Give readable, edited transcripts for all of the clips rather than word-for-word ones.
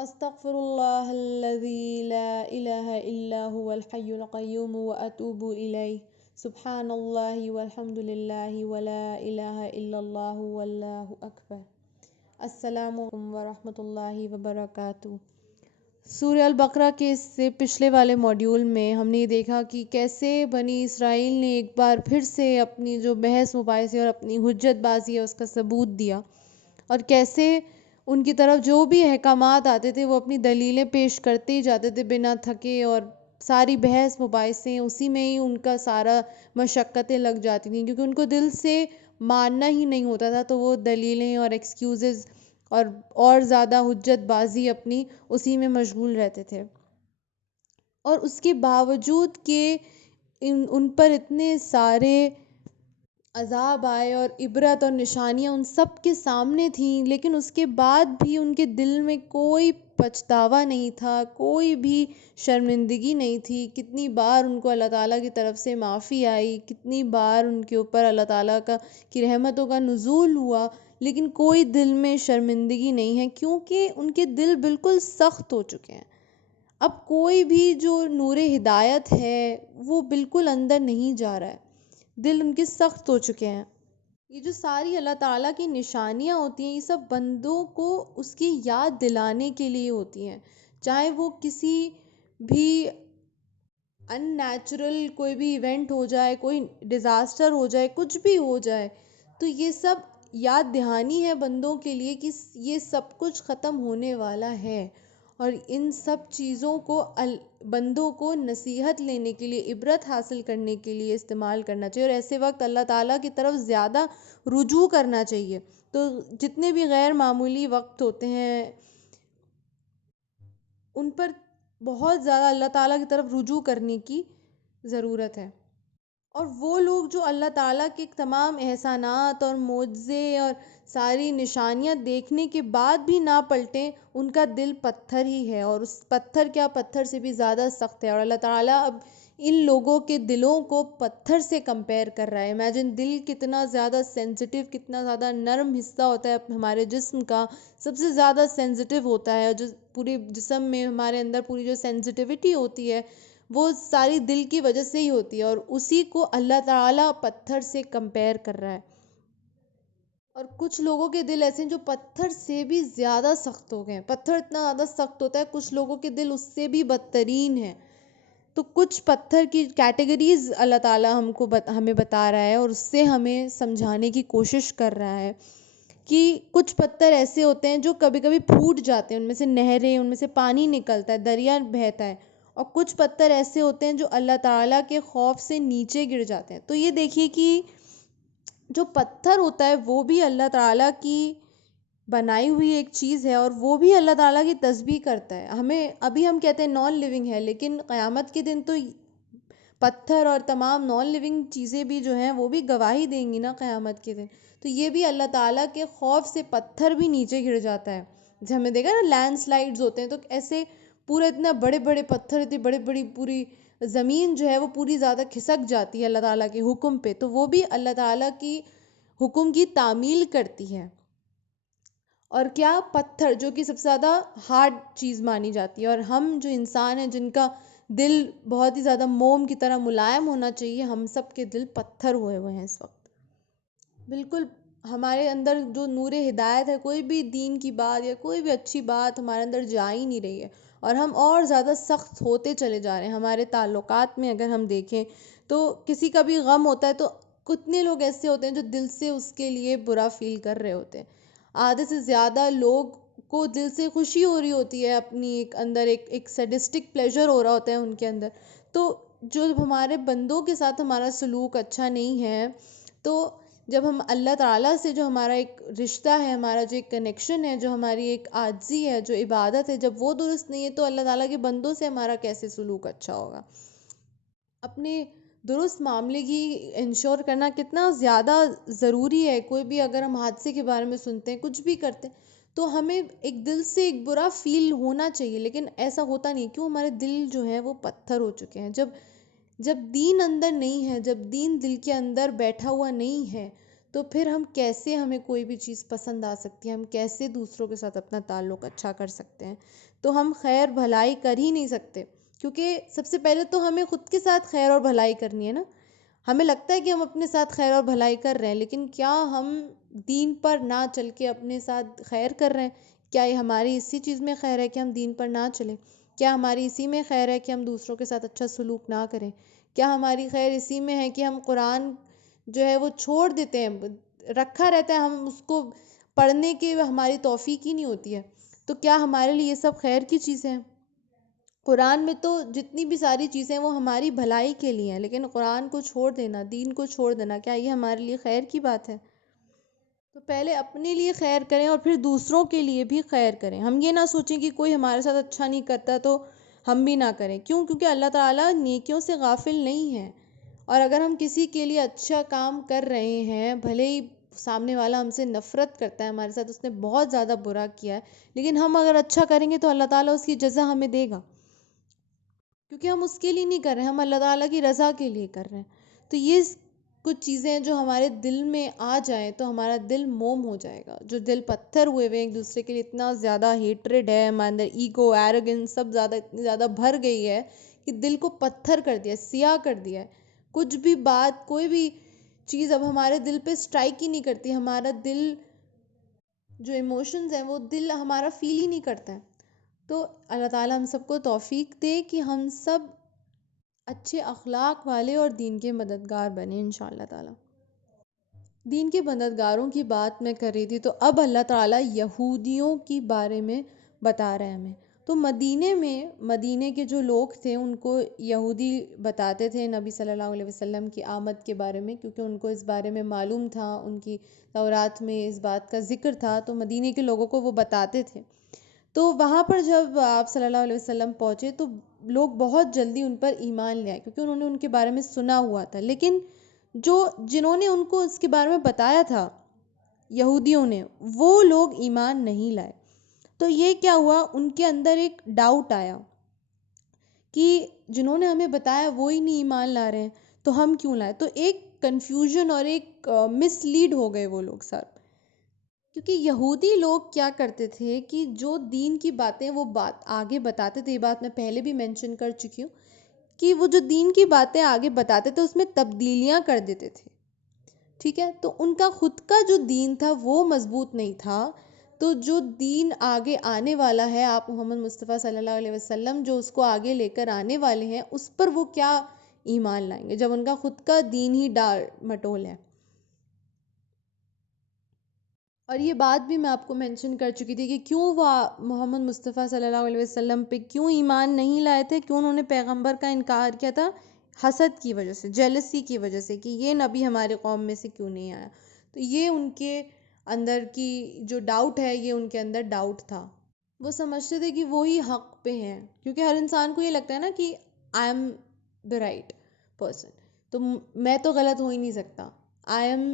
استغفر اللہ الذی لا الہ الا هو الحی القیوم واتوب الیہ سبحان اللہ والحمد للہ ولا الہ الا اللہ واللہ اکبر۔ السلام علیکم ورحمۃ اللہ وبرکاتہ۔ سورہ البقرہ کے اس سے پچھلے والے موڈیول میں ہم نے یہ دیکھا کہ کیسے بنی اسرائیل نے ایک بار پھر سے اپنی جو بحث مباحثے اور اپنی حجت بازی ہے اس کا ثبوت دیا، اور کیسے ان کی طرف جو بھی احکامات آتے تھے وہ اپنی دلیلیں پیش کرتے ہی جاتے تھے بنا تھکے، اور ساری بحث مباحثے اسی میں ہی ان کا سارا مشقتیں لگ جاتی تھیں، کیونکہ ان کو دل سے ماننا ہی نہیں ہوتا تھا، تو وہ دلیلیں اور ایکسکیوزز اور زیادہ حجت بازی اپنی اسی میں مشغول رہتے تھے۔ اور اس کے باوجود کہ ان پر اتنے سارے عذاب آئے اور عبرت اور نشانیاں ان سب کے سامنے تھیں، لیکن اس کے بعد بھی ان کے دل میں کوئی پچھتاوا نہیں تھا، کوئی بھی شرمندگی نہیں تھی۔ کتنی بار ان کو اللہ تعالیٰ کی طرف سے معافی آئی، کتنی بار ان کے اوپر اللہ تعالیٰ کی رحمتوں کا نزول ہوا، لیکن کوئی دل میں شرمندگی نہیں ہے، کیونکہ ان کے دل بالکل سخت ہو چکے ہیں۔ اب کوئی بھی جو نور ہدایت ہے وہ بالکل اندر نہیں جا رہا ہے، دل ان کے سخت ہو چکے ہیں۔ یہ جو ساری اللہ تعالیٰ کی نشانیاں ہوتی ہیں، یہ سب بندوں کو اس کی یاد دلانے کے لیے ہوتی ہیں، چاہے وہ کسی بھی ان نیچرل کوئی بھی ایونٹ ہو جائے، کوئی ڈیزاسٹر ہو جائے، کچھ بھی ہو جائے، تو یہ سب یاد دہانی ہے بندوں کے لیے کہ یہ سب کچھ ختم ہونے والا ہے، اور ان سب چیزوں کو بندوں کو نصیحت لینے کے لیے، عبرت حاصل کرنے کے لیے استعمال کرنا چاہیے، اور ایسے وقت اللہ تعالیٰ کی طرف زیادہ رجوع کرنا چاہیے۔ تو جتنے بھی غیر معمولی وقت ہوتے ہیں ان پر بہت زیادہ اللہ تعالیٰ کی طرف رجوع کرنے کی ضرورت ہے، اور وہ لوگ جو اللہ تعالیٰ کے تمام احسانات اور معجزے اور ساری نشانیاں دیکھنے کے بعد بھی نہ پلٹیں، ان کا دل پتھر ہی ہے، اور اس پتھر کیا پتھر سے بھی زیادہ سخت ہے، اور اللہ تعالیٰ اب ان لوگوں کے دلوں کو پتھر سے کمپیئر کر رہا ہے۔ امیجن دل کتنا زیادہ سینسٹیو، کتنا زیادہ نرم حصہ ہوتا ہے ہمارے جسم کا، سب سے زیادہ سینسٹیو ہوتا ہے، جو پورے جسم میں ہمارے اندر پوری جو سینسٹیوٹی ہوتی ہے وہ ساری دل کی وجہ سے ہی ہوتی ہے، اور اسی کو اللہ تعالیٰ پتھر سے کمپیئر کر رہا ہے۔ اور کچھ لوگوں کے دل ایسے ہیں جو پتھر سے بھی زیادہ سخت ہو گئے ہیں، پتھر اتنا زیادہ سخت ہوتا ہے، کچھ لوگوں کے دل اس سے بھی بدترین ہیں۔ تو کچھ پتھر کی کیٹیگریز اللہ تعالیٰ ہمیں بتا رہا ہے، اور اس سے ہمیں سمجھانے کی کوشش کر رہا ہے کہ کچھ پتھر ایسے ہوتے ہیں جو کبھی کبھی پھوٹ جاتے ہیں، ان میں سے نہریں، ان میں سے پانی نکلتا ہے، دریا بہتا ہے، اور کچھ پتھر ایسے ہوتے ہیں جو اللہ تعالیٰ کے خوف سے نیچے گر جاتے ہیں۔ تو یہ دیکھیے کہ جو پتھر ہوتا ہے وہ بھی اللہ تعالیٰ کی بنائی ہوئی ایک چیز ہے، اور وہ بھی اللہ تعالیٰ کی تسبیح کرتا ہے۔ ابھی ہم کہتے ہیں نان لیونگ ہے، لیکن قیامت کے دن تو پتھر اور تمام نان لیونگ چیزیں بھی جو ہیں وہ بھی گواہی دیں گی نا قیامت کے دن۔ تو یہ بھی اللہ تعالیٰ کے خوف سے پتھر بھی نیچے گر جاتا ہے۔ جب ہمیں دیکھا نا لینڈ سلائیڈز ہوتے ہیں تو ایسے پورے اتنا بڑے بڑے پتھر، اتنی بڑی بڑی پوری زمین جو ہے وہ پوری زیادہ کھسک جاتی ہے اللہ تعالیٰ کے حکم پہ، تو وہ بھی اللہ تعالیٰ کی حکم کی تعمیل کرتی ہے۔ اور کیا پتھر جو کہ سب سے زیادہ ہارڈ چیز مانی جاتی ہے، اور ہم جو انسان ہیں جن کا دل بہت ہی زیادہ موم کی طرح ملائم ہونا چاہیے، ہم سب کے دل پتھر ہوئے ہیں اس وقت۔ بالکل ہمارے اندر جو نور ہدایت ہے، کوئی بھی دین کی بات یا کوئی بھی اچھی بات ہمارے اندر جا ہی نہیں رہی ہے، اور ہم اور زیادہ سخت ہوتے چلے جا رہے ہیں۔ ہمارے تعلقات میں اگر ہم دیکھیں تو کسی کا بھی غم ہوتا ہے تو کتنے لوگ ایسے ہوتے ہیں جو دل سے اس کے لیے برا فیل کر رہے ہوتے ہیں، آدھے سے زیادہ لوگ کو دل سے خوشی ہو رہی ہوتی ہے، اپنی ایک اندر ایک سیڈسٹک پلیجر ہو رہا ہوتا ہے ان کے اندر۔ تو جو ہمارے بندوں کے ساتھ ہمارا سلوک اچھا نہیں ہے، تو جب ہم اللہ تعالیٰ سے جو ہمارا ایک رشتہ ہے، ہمارا جو ایک کنیکشن ہے، جو ہماری ایک عاجزی ہے، جو عبادت ہے، جب وہ درست نہیں ہے تو اللہ تعالیٰ کے بندوں سے ہمارا کیسے سلوک اچھا ہوگا؟ اپنے درست معاملے کی انشور کرنا کتنا زیادہ ضروری ہے۔ کوئی بھی اگر ہم حادثے کے بارے میں سنتے ہیں، کچھ بھی کرتے ہیں، تو ہمیں ایک دل سے ایک برا فیل ہونا چاہیے، لیکن ایسا ہوتا نہیں، کیوں؟ ہمارے دل جو ہیں وہ پتھر ہو چکے ہیں۔ جب دین اندر نہیں ہے، جب دین دل کے اندر بیٹھا ہوا نہیں ہے، تو پھر ہمیں کوئی بھی چیز پسند آ سکتی ہے، ہم کیسے دوسروں کے ساتھ اپنا تعلق اچھا کر سکتے ہیں؟ تو ہم خیر بھلائی کر ہی نہیں سکتے، کیونکہ سب سے پہلے تو ہمیں خود کے ساتھ خیر اور بھلائی کرنی ہے نا۔ ہمیں لگتا ہے کہ ہم اپنے ساتھ خیر اور بھلائی کر رہے ہیں، لیکن کیا ہم دین پر نہ چل کے اپنے ساتھ خیر کر رہے ہیں؟ کیا یہ ہماری اسی چیز میں خیر ہے کہ ہم دین پر نہ چلیں؟ کیا ہماری اسی میں خیر ہے کہ ہم دوسروں کے ساتھ اچھا سلوک نہ کریں؟ کیا ہماری خیر اسی میں ہے کہ ہم قرآن جو ہے وہ چھوڑ دیتے ہیں، رکھا رہتا ہے، ہم اس کو پڑھنے کی ہماری توفیق ہی نہیں ہوتی ہے؟ تو کیا ہمارے لیے یہ سب خیر کی چیزیں ہیں؟ قرآن میں تو جتنی بھی ساری چیزیں وہ ہماری بھلائی کے لیے ہیں، لیکن قرآن کو چھوڑ دینا، دین کو چھوڑ دینا، کیا یہ ہمارے لیے خیر کی بات ہے؟ تو پہلے اپنے لیے خیر کریں اور پھر دوسروں کے لیے بھی خیر کریں۔ ہم یہ نہ سوچیں کہ کوئی ہمارے ساتھ اچھا نہیں کرتا تو ہم بھی نہ کریں، کیوں؟ کیونکہ اللہ تعالیٰ نیکیوں سے غافل نہیں ہے، اور اگر ہم کسی کے لیے اچھا کام کر رہے ہیں، بھلے ہی سامنے والا ہم سے نفرت کرتا ہے، ہمارے ساتھ اس نے بہت زیادہ برا کیا ہے، لیکن ہم اگر اچھا کریں گے تو اللہ تعالیٰ اس کی جزا ہمیں دے گا، کیونکہ ہم اس کے لیے نہیں کر رہے ہیں، ہم اللہ تعالیٰ کی رضا کے لیے کر رہے ہیں۔ تو یہ کچھ چیزیں جو ہمارے دل میں آ جائیں تو ہمارا دل موم ہو جائے گا۔ جو دل پتھر ہوئے ہوئے ایک دوسرے کے لیے، اتنا زیادہ ہیٹریڈ ہے ہمارے اندر، ایگو، ایروگنس سب زیادہ اتنی زیادہ بھر گئی ہے کہ دل کو پتھر کر دیا ہے، سیاہ کر دیا ہے۔ کچھ بھی بات، کوئی بھی چیز اب ہمارے دل پہ سٹرائک ہی نہیں کرتی، ہمارا دل جو ایموشنز ہیں وہ دل ہمارا فیل ہی نہیں کرتا ہے۔ تو اللہ تعالیٰ ہم سب کو توفیق دے کہ ہم سب اچھے اخلاق والے اور دین کے مددگار بنیں انشاءاللہ تعالیٰ۔ دین کے مددگاروں کی بات میں کر رہی تھی، تو اب اللہ تعالیٰ یہودیوں کی بارے میں بتا رہے ہیں ہمیں۔ تو مدینے کے جو لوگ تھے ان کو یہودی بتاتے تھے نبی صلی اللہ علیہ وسلم کی آمد کے بارے میں، کیونکہ ان کو اس بارے میں معلوم تھا، ان کی تورات میں اس بات کا ذکر تھا، تو مدینے کے لوگوں کو وہ بتاتے تھے۔ تو وہاں پر جب آپ صلی اللہ علیہ وسلم پہنچے تو لوگ بہت جلدی ان پر ایمان لے آئے، کیونکہ انہوں نے ان کے بارے میں سنا ہوا تھا، لیکن جنہوں نے ان کو اس کے بارے میں بتایا تھا، یہودیوں نے، وہ لوگ ایمان نہیں لائے۔ تو یہ کیا ہوا، ان کے اندر ایک ڈاؤٹ آیا کہ جنہوں نے ہمیں بتایا وہی نہیں ایمان لا رہے ہیں، تو ہم کیوں لائیں؟ تو ایک کنفیوژن اور ایک مس لیڈ ہو گئے وہ لوگ سب، کیونکہ یہودی لوگ کیا کرتے تھے کہ جو دین کی باتیں وہ بات آگے بتاتے تھے، یہ بات میں پہلے بھی مینشن کر چکی ہوں کہ وہ جو دین کی باتیں آگے بتاتے تھے اس میں تبدیلیاں کر دیتے تھے، ٹھیک ہے؟ تو ان کا خود کا جو دین تھا وہ مضبوط نہیں تھا، تو جو دین آگے آنے والا ہے، آپ محمد مصطفیٰ صلی اللہ علیہ وسلم جو اس کو آگے لے کر آنے والے ہیں، اس پر وہ کیا ایمان لائیں گے جب ان کا خود کا دین ہی ڈال مٹول ہے؟ اور یہ بات بھی میں آپ کو مینشن کر چکی تھی کہ کیوں وہ محمد مصطفیٰ صلی اللہ علیہ وسلم پہ کیوں ایمان نہیں لائے تھے، کیوں انہوں نے پیغمبر کا انکار کیا تھا؟ حسد کی وجہ سے، جیلسی کی وجہ سے، کہ یہ نبی ہمارے قوم میں سے کیوں نہیں آیا۔ تو یہ ان کے اندر کی جو ڈاؤٹ ہے، یہ ان کے اندر ڈاؤٹ تھا۔ وہ سمجھتے تھے کہ وہی حق پہ ہیں، کیونکہ ہر انسان کو یہ لگتا ہے نا کہ I am the right person, تو میں تو غلط ہو ہی نہیں سکتا، آئی ایم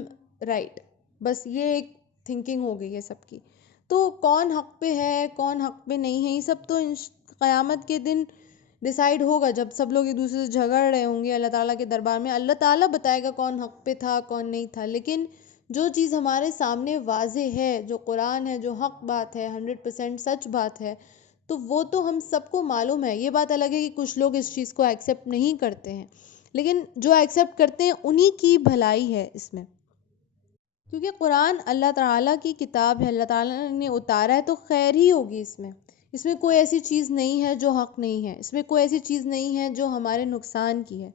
رائٹ، بس یہ ایک تھنکنگ ہو گئی ہے سب کی۔ تو کون حق پہ ہے، کون حق پہ نہیں ہے، یہ سب تو قیامت کے دن ڈیسائیڈ ہوگا، جب سب لوگ ایک دوسرے سے جھگڑ رہے ہوں گے اللہ تعالیٰ کے دربار میں، اللہ تعالیٰ بتائے گا کون حق پہ تھا کون نہیں تھا۔ لیکن جو چیز ہمارے سامنے واضح ہے، جو قرآن ہے، جو حق بات ہے، 100% سچ بات ہے، تو وہ تو ہم سب کو معلوم ہے۔ یہ بات الگ ہے کہ کچھ لوگ اس چیز کو ایکسیپٹ نہیں کرتے ہیں، لیکن جو ایکسیپٹ کرتے ہیں انہی کی بھلائی ہے اس میں، کیونکہ قرآن اللہ تعالیٰ کی کتاب ہے، اللہ تعالیٰ نے اتارا ہے، تو خیر ہی ہوگی اس میں کوئی ایسی چیز نہیں ہے جو حق نہیں ہے، اس میں کوئی ایسی چیز نہیں ہے جو ہمارے نقصان کی ہے۔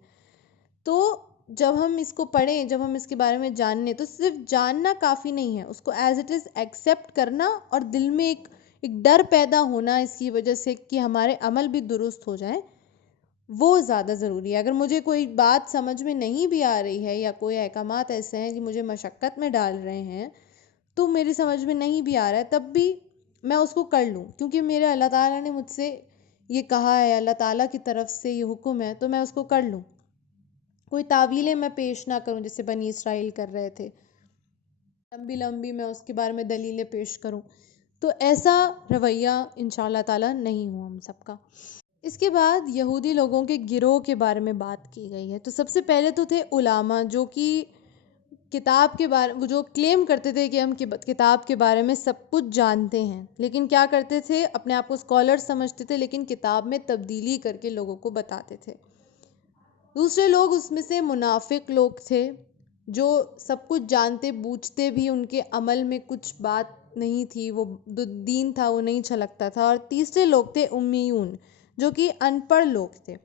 تو جب ہم اس کو پڑھیں، جب ہم اس کے بارے میں جانیں، تو صرف جاننا کافی نہیں ہے، اس کو ایز اٹ از ایکسیپٹ کرنا، اور دل میں ایک ڈر پیدا ہونا اس کی وجہ سے کہ ہمارے عمل بھی درست ہو جائیں، وہ زیادہ ضروری ہے۔ اگر مجھے کوئی بات سمجھ میں نہیں بھی آ رہی ہے، یا کوئی احکامات ایسے ہیں کہ مجھے مشقت میں ڈال رہے ہیں، تو میری سمجھ میں نہیں بھی آ رہا ہے، تب بھی میں اس کو کر لوں، کیونکہ میرے اللہ تعالیٰ نے مجھ سے یہ کہا ہے، اللہ تعالیٰ کی طرف سے یہ حکم ہے، تو میں اس کو کر لوں۔ کوئی تعویلیں میں پیش نہ کروں جیسے بنی اسرائیل کر رہے تھے، لمبی لمبی میں اس کے بارے میں دلیلیں پیش کروں، تو ایسا رویہ انشاءاللہ تعالیٰ نہیں ہو ہم سب کا۔ اس کے بعد یہودی لوگوں کے گروہ کے بارے میں بات کی گئی ہے۔ تو سب سے پہلے تو تھے علماء، جو کہ کتاب کے بارے وہ جو کلیم کرتے تھے کہ ہم کتاب کے بارے میں سب کچھ جانتے ہیں، لیکن کیا کرتے تھے، اپنے آپ کو اسکالر سمجھتے تھے لیکن کتاب میں تبدیلی کر کے لوگوں کو بتاتے تھے۔ دوسرے لوگ اس میں سے منافق لوگ تھے جو سب کچھ جانتے بوجھتے بھی ان کے عمل میں کچھ بات نہیں تھی، وہ دین تھا وہ نہیں چھلکتا تھا۔ اور تیسرے لوگ تھے امیون، جو کہ ان پڑھ لوگ تھے،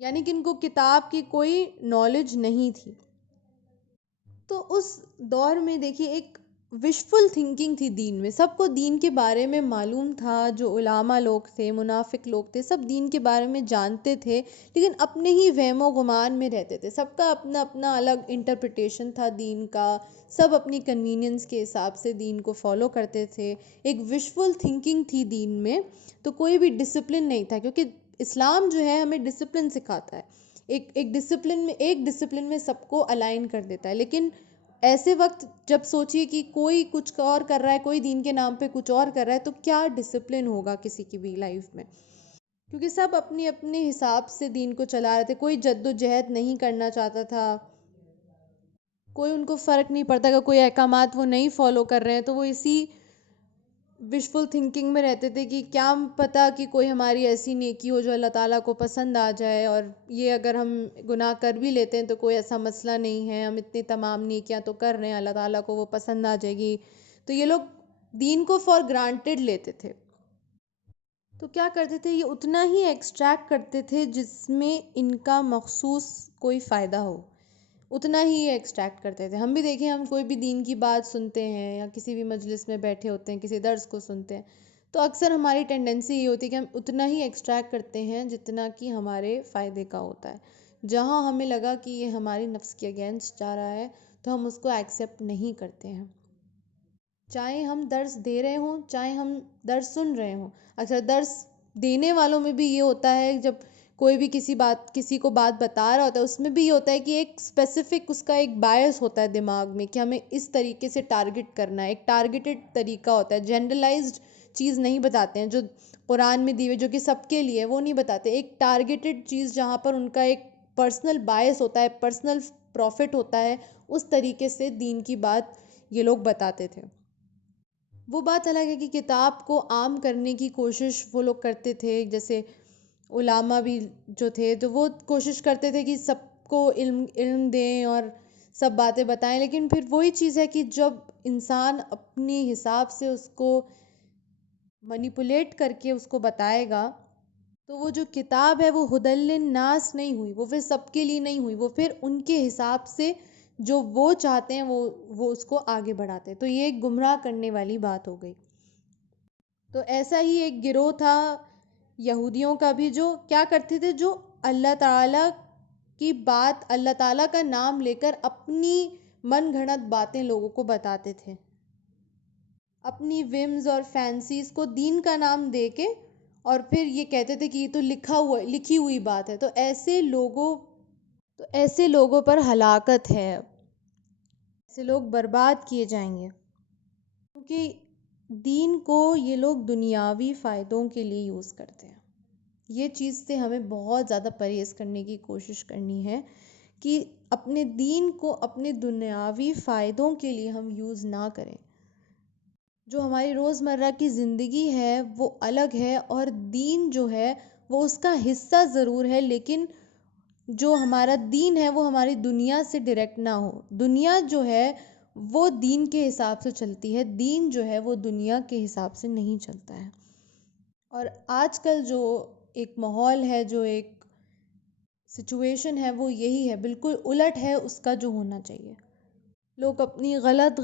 یعنی کہ ان کو کتاب کی کوئی نالج نہیں تھی۔ تو اس دور میں دیکھیے ایک وشفل تھنکنگ تھی دین میں، سب کو دین کے بارے میں معلوم تھا، جو علماء لوگ تھے، منافق لوگ تھے، سب دین کے بارے میں جانتے تھے، لیکن اپنے ہی وہم و گمان میں رہتے تھے، سب کا اپنا اپنا الگ انٹرپریٹیشن تھا دین کا، سب اپنی کنوینئنس کے حساب سے دین کو فالو کرتے تھے، ایک وشفل تھنکنگ تھی دین میں، تو کوئی بھی ڈسپلن نہیں تھا، کیونکہ اسلام جو ہے ہمیں ڈسپلن سکھاتا ہے، ایک ڈسپلن میں سب کو الائن کر دیتا ہے۔ لیکن ایسے وقت جب سوچیے کہ کوئی کچھ اور کر رہا ہے، کوئی دین کے نام پہ کچھ اور کر رہا ہے، تو کیا ڈسپلن ہوگا کسی کی بھی لائف میں، کیونکہ سب اپنے اپنے حساب سے دین کو چلا رہے تھے، کوئی جد و جہد نہیں کرنا چاہتا تھا، کوئی ان کو فرق نہیں پڑتا کہ کوئی احکامات وہ نہیں فالو کر رہے ہیں، تو وہ اسی وشفل تھنکنگ میں رہتے تھے کہ کیا پتہ کہ کوئی ہماری ایسی نیکی ہو جو اللہ تعالیٰ کو پسند آ جائے، اور یہ اگر ہم گناہ کر بھی لیتے ہیں تو کوئی ایسا مسئلہ نہیں ہے، ہم اتنی تمام نیکیاں تو کر رہے ہیں، اللہ تعالیٰ کو وہ پسند آ جائے گی۔ تو یہ لوگ دین کو فار گرانٹیڈ لیتے تھے، تو کیا کرتے تھے، یہ اتنا ہی ایکسٹریکٹ کرتے تھے جس میں ان کا مخصوص کوئی فائدہ ہو، اتنا ہی ایکسٹریکٹ کرتے تھے۔ ہم بھی دیکھیں، ہم کوئی بھی دین کی بات سنتے ہیں یا کسی بھی مجلس میں بیٹھے ہوتے ہیں، کسی درس کو سنتے ہیں، تو اکثر ہماری ٹینڈنسی یہ ہوتی ہے کہ ہم اتنا ہی ایکسٹریکٹ کرتے ہیں جتنا کہ ہمارے فائدے کا ہوتا ہے۔ جہاں ہمیں لگا کہ یہ ہماری نفس کے اگینسٹ جا رہا ہے تو ہم اس کو ایکسیپٹ نہیں کرتے ہیں، چاہے ہم درس دے رہے ہوں، چاہے ہم درس سن رہے ہوں۔ اکثر درس دینے والوں میں بھی یہ ہوتا ہے، جب کوئی بھی کسی کو بات بتا رہا ہوتا ہے، اس میں بھی یہ ہوتا ہے کہ ایک اسپیسیفک اس کا ایک بائس ہوتا ہے دماغ میں کہ ہمیں اس طریقے سے ٹارگٹ کرنا ہے، ایک ٹارگٹڈ طریقہ ہوتا ہے، جنرلائزڈ چیز نہیں بتاتے ہیں جو قرآن میں دی ہوئی جو کہ سب کے لیے، وہ نہیں بتاتے، ایک ٹارگٹڈ چیز جہاں پر ان کا ایک پرسنل بائس ہوتا ہے، پرسنل پروفٹ ہوتا ہے، اس طریقے سے دین کی بات یہ لوگ بتاتے تھے۔ وہ بات الگ ہے کہ کتاب کو عام کرنے کی کوشش وہ لوگ کرتے تھے، جیسے علماء بھی جو تھے تو وہ کوشش کرتے تھے کہ سب کو علم دیں اور سب باتیں بتائیں، لیکن پھر وہی چیز ہے کہ جب انسان اپنی حساب سے اس کو مینیپولیٹ کر کے اس کو بتائے گا، تو وہ جو کتاب ہے وہ ہدی للناس نہیں ہوئی، وہ پھر سب کے لیے نہیں ہوئی، وہ پھر ان کے حساب سے جو وہ چاہتے ہیں وہ اس کو آگے بڑھاتے ہیں، تو یہ ایک گمراہ کرنے والی بات ہو گئی۔ تو ایسا ہی ایک گروہ تھا یہودیوں کا بھی، جو کیا کرتے تھے، جو اللہ تعالیٰ کی بات، اللہ تعالیٰ کا نام لے کر اپنی من گھڑت باتیں لوگوں کو بتاتے تھے، اپنی ومز اور فینسیز کو دین کا نام دے کے، اور پھر یہ کہتے تھے کہ یہ تو لکھی ہوئی بات ہے۔ تو ایسے لوگوں پر ہلاکت ہے، ایسے لوگ برباد کیے جائیں گے، کیونکہ دین کو یہ لوگ دنیاوی فائدوں کے لیے یوز کرتے ہیں۔ یہ چیز سے ہمیں بہت زیادہ پرہیز کرنے کی کوشش کرنی ہے کہ اپنے دین کو اپنے دنیاوی فائدوں کے لیے ہم یوز نہ کریں۔ جو ہماری روزمرہ کی زندگی ہے وہ الگ ہے، اور دین جو ہے وہ اس کا حصہ ضرور ہے، لیکن جو ہمارا دین ہے وہ ہماری دنیا سے ڈائریکٹ نہ ہو۔ دنیا جو ہے وہ دین کے حساب سے چلتی ہے، دین جو ہے وہ دنیا کے حساب سے نہیں چلتا ہے۔ اور آج کل جو ایک ماحول ہے، جو ایک سچویشن ہے، وہ یہی ہے، بالکل الٹ ہے اس کا جو ہونا چاہیے۔ لوگ اپنی غلط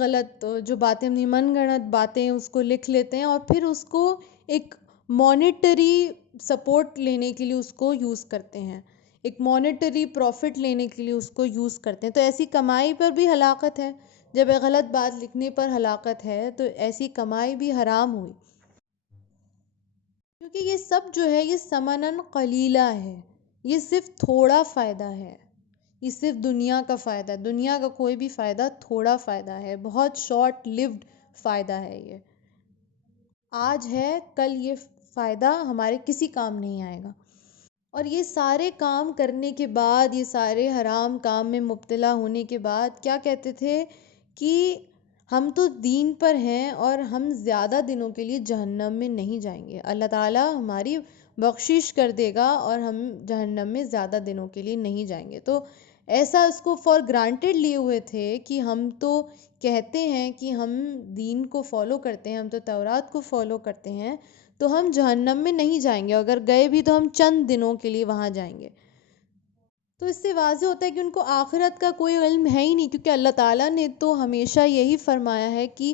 جو باتیں، اپنی من گھڑت باتیں اس کو لکھ لیتے ہیں، اور پھر اس کو ایک مانیٹری سپورٹ لینے کے لیے اس کو یوز کرتے ہیں، ایک مانیٹری پروفٹ لینے کے لیے اس کو یوز کرتے ہیں۔ تو ایسی کمائی پر بھی ہلاکت ہے، جب ایک غلط بات لکھنے پر ہلاکت ہے تو ایسی کمائی بھی حرام ہوئی، کیونکہ یہ سب جو ہے یہ ثمناً قلیلہ ہے، یہ صرف تھوڑا فائدہ ہے، یہ صرف دنیا کا فائدہ ہے، دنیا کا کوئی بھی فائدہ تھوڑا فائدہ ہے، بہت شارٹ لیوڈ فائدہ ہے، یہ آج ہے، کل یہ فائدہ ہمارے کسی کام نہیں آئے گا۔ اور یہ سارے کام کرنے کے بعد، یہ سارے حرام کام میں مبتلا ہونے کے بعد کیا کہتے تھے کہ ہم تو دین پر ہیں اور ہم زیادہ دنوں کے لیے جہنم میں نہیں جائیں گے، اللہ تعالیٰ ہماری بخشش کر دے گا اور ہم جہنم میں زیادہ دنوں کے لیے نہیں جائیں گے۔ تو ایسا اس کو فار گرانٹیڈ لیے ہوئے تھے کہ ہم تو کہتے ہیں کہ ہم دین کو فالو کرتے ہیں، ہم تو تورات کو فالو کرتے ہیں، تو ہم جہنم میں نہیں جائیں گے، اگر گئے بھی تو ہم چند دنوں کے لیے وہاں جائیں گے۔ تو اس سے واضح ہوتا ہے کہ ان کو آخرت کا کوئی علم ہے ہی نہیں، کیونکہ اللہ تعالیٰ نے تو ہمیشہ یہی فرمایا ہے کہ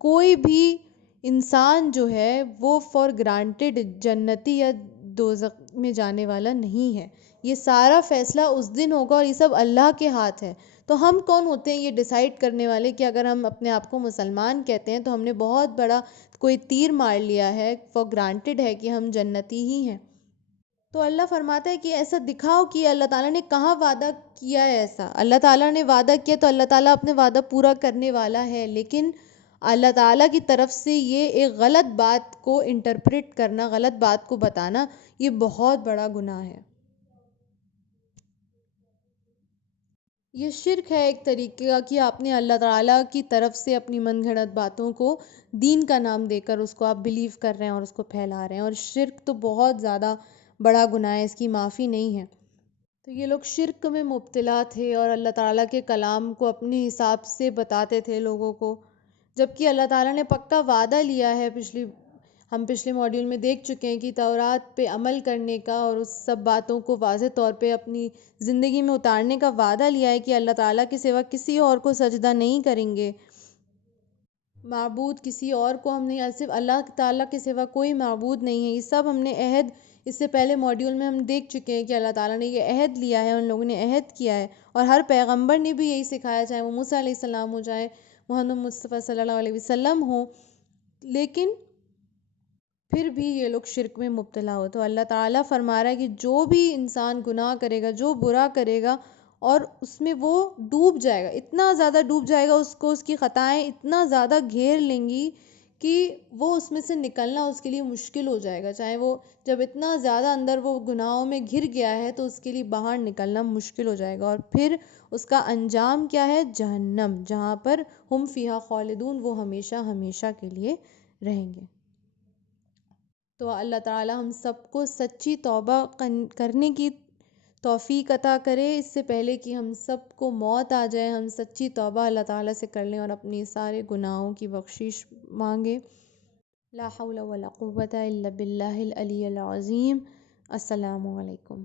کوئی بھی انسان جو ہے وہ فار گرانٹیڈ جنتی یا دوزخ میں جانے والا نہیں ہے۔ یہ سارا فیصلہ اس دن ہوگا اور یہ سب اللہ کے ہاتھ ہے۔ تو ہم کون ہوتے ہیں یہ ڈیسائیڈ کرنے والے کہ اگر ہم اپنے آپ کو مسلمان کہتے ہیں تو ہم نے بہت بڑا کوئی تیر مار لیا ہے، فار گرانٹیڈ ہے کہ ہم جنتی ہی ہیں۔ تو اللہ فرماتا ہے کہ ایسا دکھاؤ کہ اللہ تعالیٰ نے کہاں وعدہ کیا ہے ایسا۔ اللہ تعالیٰ نے وعدہ کیا تو اللہ تعالیٰ اپنے وعدہ پورا کرنے والا ہے، لیکن اللہ تعالیٰ کی طرف سے یہ ایک غلط بات کو انٹرپریٹ کرنا، غلط بات کو بتانا، یہ بہت بڑا گناہ ہے۔ یہ شرک ہے ایک طریقے کا کہ آپ نے اللہ تعالیٰ کی طرف سے اپنی من گھڑت باتوں کو دین کا نام دے کر اس کو آپ بلیو کر رہے ہیں اور اس کو پھیلا رہے ہیں، اور شرک تو بہت زیادہ بڑا گناہ ہے، اس کی معافی نہیں ہے۔ تو یہ لوگ شرک میں مبتلا تھے اور اللہ تعالیٰ کے کلام کو اپنے حساب سے بتاتے تھے لوگوں کو، جبکہ اللہ تعالیٰ نے پکا وعدہ لیا ہے۔ ہم پچھلے موڈیول میں دیکھ چکے ہیں کہ تورات پہ عمل کرنے کا اور اس سب باتوں کو واضح طور پہ اپنی زندگی میں اتارنے کا وعدہ لیا ہے کہ اللہ تعالیٰ کے سوا کسی اور کو سجدہ نہیں کریں گے، معبود کسی اور کو ہم نہیں، صرف اللہ تعالیٰ کے سوا کوئی معبود نہیں ہے۔ یہ سب ہم نے عہد اس سے پہلے موڈیول میں ہم دیکھ چکے ہیں کہ اللہ تعالیٰ نے یہ عہد لیا ہے، ان لوگوں نے عہد کیا ہے، اور ہر پیغمبر نے بھی یہی سکھایا، چاہے وہ موسیٰ علیہ السلام ہو، چاہے محمد مصطفیٰ صلی اللہ علیہ وسلم ہو، لیکن پھر بھی یہ لوگ شرک میں مبتلا ہو۔ تو اللہ تعالیٰ فرما رہا ہے کہ جو بھی انسان گناہ کرے گا، جو برا کرے گا اور اس میں وہ ڈوب جائے گا، اتنا زیادہ ڈوب جائے گا، اس کو اس کی خطائیں اتنا زیادہ گھیر لیں گی کہ وہ اس میں سے نکلنا اس کے لیے مشکل ہو جائے گا، چاہے وہ جب اتنا زیادہ اندر وہ گناہوں میں گھر گیا ہے تو اس کے لیے باہر نکلنا مشکل ہو جائے گا، اور پھر اس کا انجام کیا ہے؟ جہنم، جہاں پر ہم فیہا خالدون، وہ ہمیشہ ہمیشہ کے لیے رہیں گے۔ تو اللہ تعالیٰ ہم سب کو سچی توبہ کرنے کی توفیق عطا کرے، اس سے پہلے کہ ہم سب کو موت آ جائے، ہم سچی توبہ اللہ تعالیٰ سے کر لیں اور اپنی سارے گناہوں کی بخشش مانگیں۔ لا حول ولا قوة الا باللہ العلی العظیم۔ السلام علیکم۔